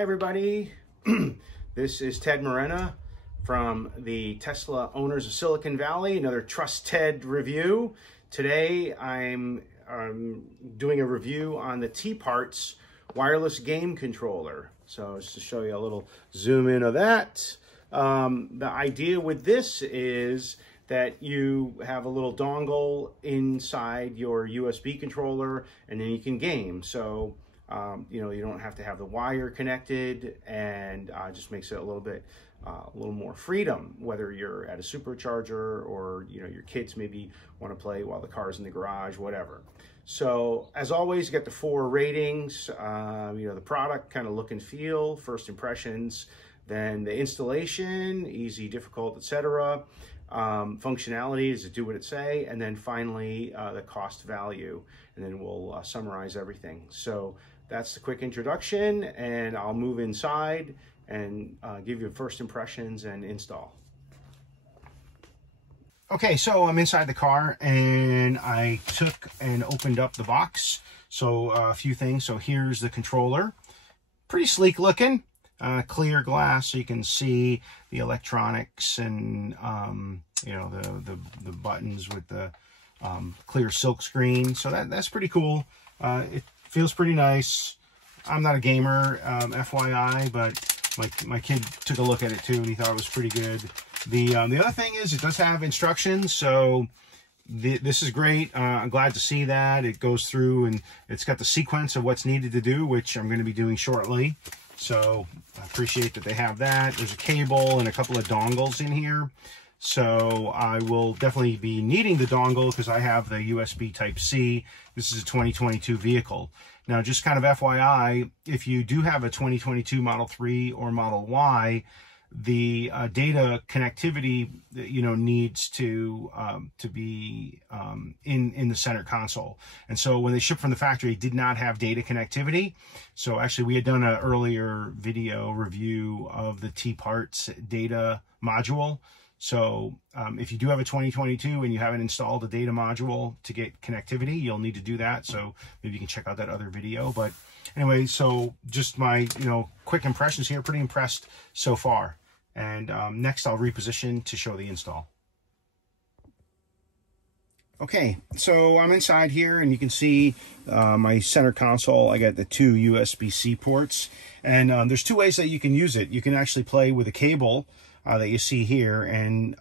Hi everybody, this is Ted Morena from the Tesla Owners of Silicon Valley, another Trust Ted review. Today I'm doing a review on the TPARTS wireless game controller. So just to show you a little zoom in of that. The idea with this is that you have a little dongle inside your USB controller and then you can game. So you know, you don't have to have the wire connected, and just makes it a little more freedom, whether you're at a supercharger or, you know, your kids maybe want to play while the car's in the garage, whatever. So as always, you get the 4 ratings, you know, the product, kind of look and feel, first impressions, then the installation, easy, difficult, etc. Functionality, does it do what it say? And then finally, the cost value, and then we'll summarize everything. So that's the quick introduction, and I'll move inside and give you first impressions and install. Okay, so I'm inside the car and I took and opened up the box. So a few things. So here's the controller, pretty sleek looking, clear glass so you can see the electronics and you know, the buttons with the clear silk screen. So that's pretty cool. It feels pretty nice. I'm not a gamer, FYI, but my kid took a look at it too and he thought it was pretty good. The other thing is it does have instructions, so this is great. I'm glad to see that. It goes through and it's got the sequence of what's needed to do, which I'm going to be doing shortly. So I appreciate that they have that. There's a cable and a couple of dongles in here. So I will definitely be needing the dongle because I have the USB Type-C. This is a 2022 vehicle. Now, just kind of FYI, if you do have a 2022 Model 3 or Model Y, the data connectivity, you know, needs to be in the center console. And so when they shipped from the factory, it did not have data connectivity. So actually, we had done an earlier video review of the TPARTS data module. So if you do have a 2022 and you haven't installed a data module to get connectivity, you'll need to do that. So maybe you can check out that other video. But anyway, so just my, you know, quick impressions here. Pretty impressed so far. And next I'll reposition to show the install. Okay, so I'm inside here and you can see my center console. I got the 2 USB-C ports, and there's 2 ways that you can use it. You can actually play with a cable that you see here, and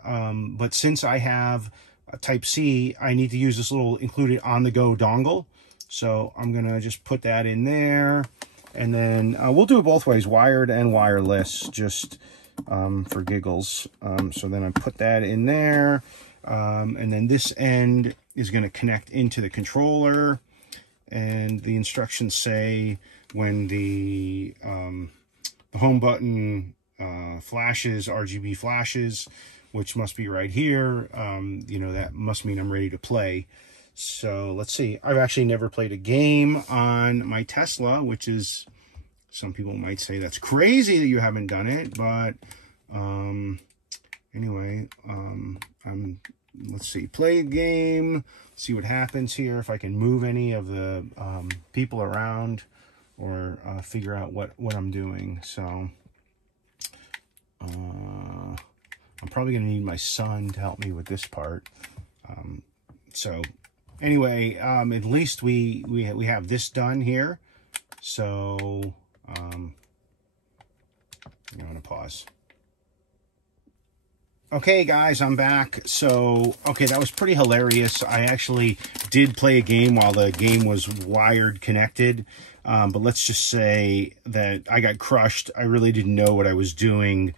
but since I have a Type-C, I need to use this little included on-the-go dongle. So I'm gonna just put that in there, and then we'll do it both ways, wired and wireless, just for giggles. So then I put that in there, and then this end is going to connect into the controller, and the instructions say when the home button flashes, RGB flashes, which must be right here, you know, that must mean I'm ready to play. So let's see. I've actually never played a game on my Tesla, which is, some people might say that's crazy that you haven't done it, but anyway, let's see, play a game, see what happens here, if I can move any of the people around or figure out what I'm doing. So I'm probably going to need my son to help me with this part. So anyway, at least we have this done here. So I'm going to pause. Okay, guys, I'm back. So, okay, that was pretty hilarious. I actually did play a game while the game was wired connected. But let's just say that I got crushed. I really didn't know what I was doing.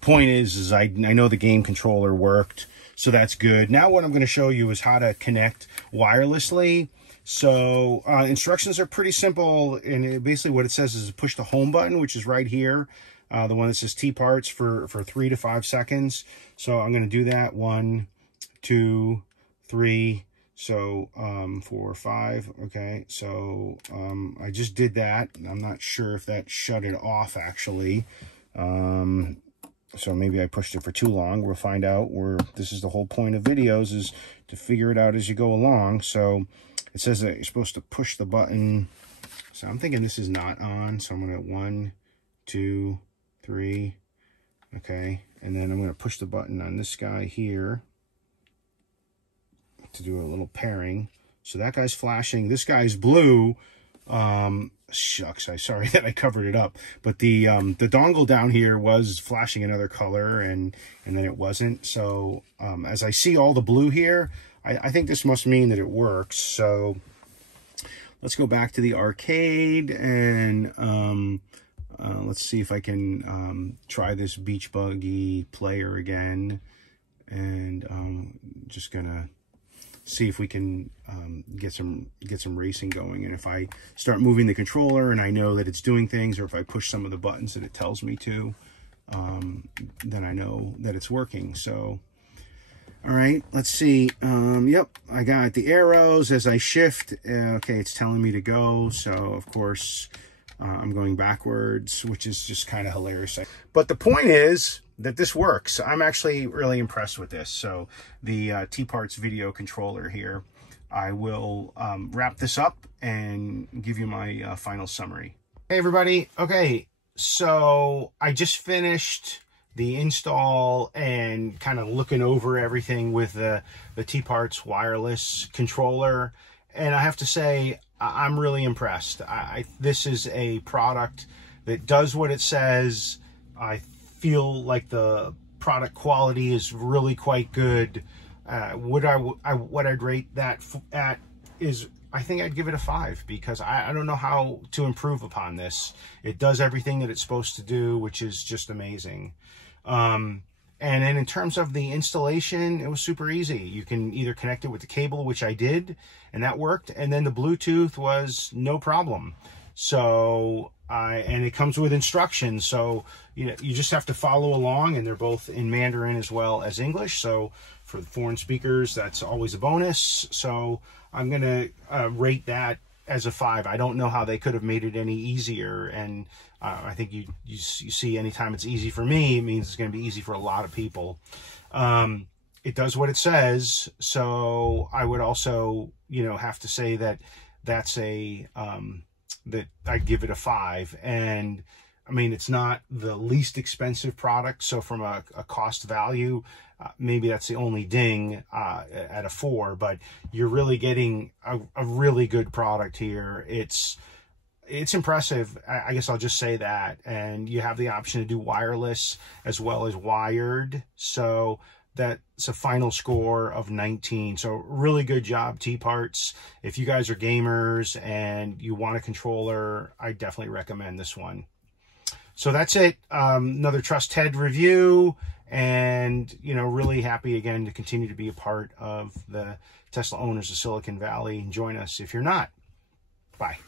Point is I know the game controller worked, so that's good. Now what I'm going to show you is how to connect wirelessly. So instructions are pretty simple, and basically what it says is push the home button, which is right here, the one that says TPARTS, for 3 to 5 seconds. So I'm going to do that. 1, 2, 3, so 4, 5. Okay, so I just did that. I'm not sure if that shut it off actually. So maybe I pushed it for too long. We'll find out. This is the whole point of videos, is to figure it out as you go along. So it says that you're supposed to push the button. So I'm thinking this is not on. So I'm going to 1, 2, 3. Okay, and then I'm going to push the button on this guy here to do a little pairing. So that guy's flashing. This guy's blue. Shucks, I'm sorry that I covered it up. But the dongle down here was flashing another color, and then it wasn't. So as I see all the blue here, I think this must mean that it works. So let's go back to the arcade, and let's see if I can try this Beach Buggy player again. And just gonna see if we can get some racing going. And if I start moving the controller and I know that it's doing things, or if I push some of the buttons that it tells me to, then I know that it's working. So, all right, let's see. Yep, I got the arrows as I shift. Okay, it's telling me to go. So, of course, I'm going backwards, which is just kind of hilarious. But the point is that this works. I'm actually really impressed with this. So the TPARTS video controller here, I will wrap this up and give you my final summary. Hey everybody. Okay, so I just finished the install and kind of looking over everything with the TPARTS wireless controller. And I have to say, I'm really impressed. This is a product that does what it says. I feel like the product quality is really quite good. What I'd rate that at is, I think I'd give it a 5, because I don't know how to improve upon this. It does everything that it's supposed to do, which is just amazing. And then in terms of the installation, it was super easy. You can either connect it with the cable, which I did, and that worked. And then the Bluetooth was no problem. So, and it comes with instructions. So, you know, you just have to follow along, and they're both in Mandarin as well as English. So for the foreign speakers, that's always a bonus. So I'm going to rate that as a 5. I don't know how they could have made it any easier. And I think you see, anytime it's easy for me, it means it's going to be easy for a lot of people. It does what it says. So I would also, you know, have to say that that's a, that I'd give it a 5. And I mean, it's not the least expensive product. So from a cost value, maybe that's the only ding at a 4, but you're really getting a really good product here. It's impressive. I guess I'll just say that. And you have the option to do wireless as well as wired. So that's a final score of 19. So really good job, TPARTS. If you guys are gamers and you want a controller, I definitely recommend this one. So that's it. Another Trust Ted review. And, you know, really happy again to continue to be a part of the Tesla Owners of Silicon Valley. And join us if you're not. Bye.